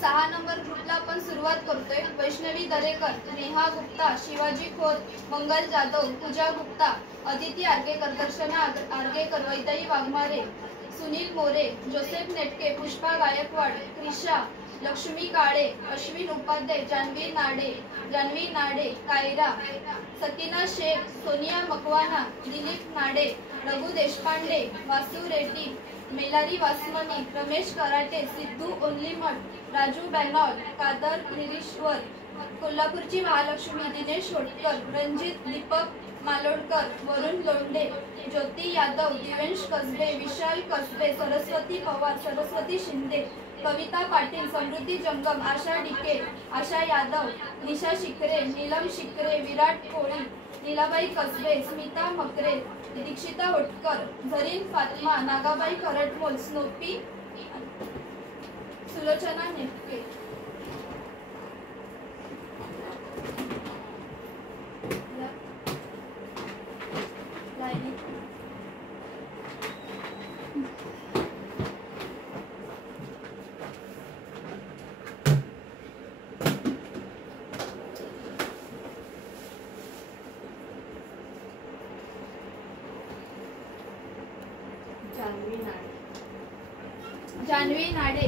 6 number ग्रुपला आपण सुरुवात करतोय। वैष्णवी दरेकर, नेहा गुप्ता, शिवाजी खोत, मंगल जाधव, पूजा गुप्ता, अदिती आर्गेकर, दर्शना आर्गेकर, वैदेही वाघमारे, सुनील मोरे, जोसेफ नेटके, पुष्पा गायकवाड, क्रिशा, लक्ष्मी काळे, अश्विन उपाध्याय, जान्हवी नाडे, कायरा, सकीना शेख, सोनिया मकवाना, दिलीप नाडे, रघु देशपांडे, वासू रेड्डी, मेलारी वासमणी, रमेश कराटे, सिद्धू ओनलीमठ, राजू बॅनॉल, कादर निरीश्वर, कोल्हापूरची महालक्ष्मी, दिनेश होटकर, रणजित दीपक मालोडकर, वरुण लोंढे, ज्योती यादव, दिवेंश कसबे, विशाल कसबे, सरस्वती पवार, सरस्वती शिंदे, कविता पाटील, समृद्धी जंगम, आशा डिके, आशा यादव, निशा शिकरे, नीलम शिकरे, विराट कोळी, नीलाबाई कसबे, स्मिता मकरे, दीक्षिता होटकर, झरीन फातमा, नागाबाई खरटमोल, स्नोपी, सुलोचना नेटके। जान्हवी नाडे,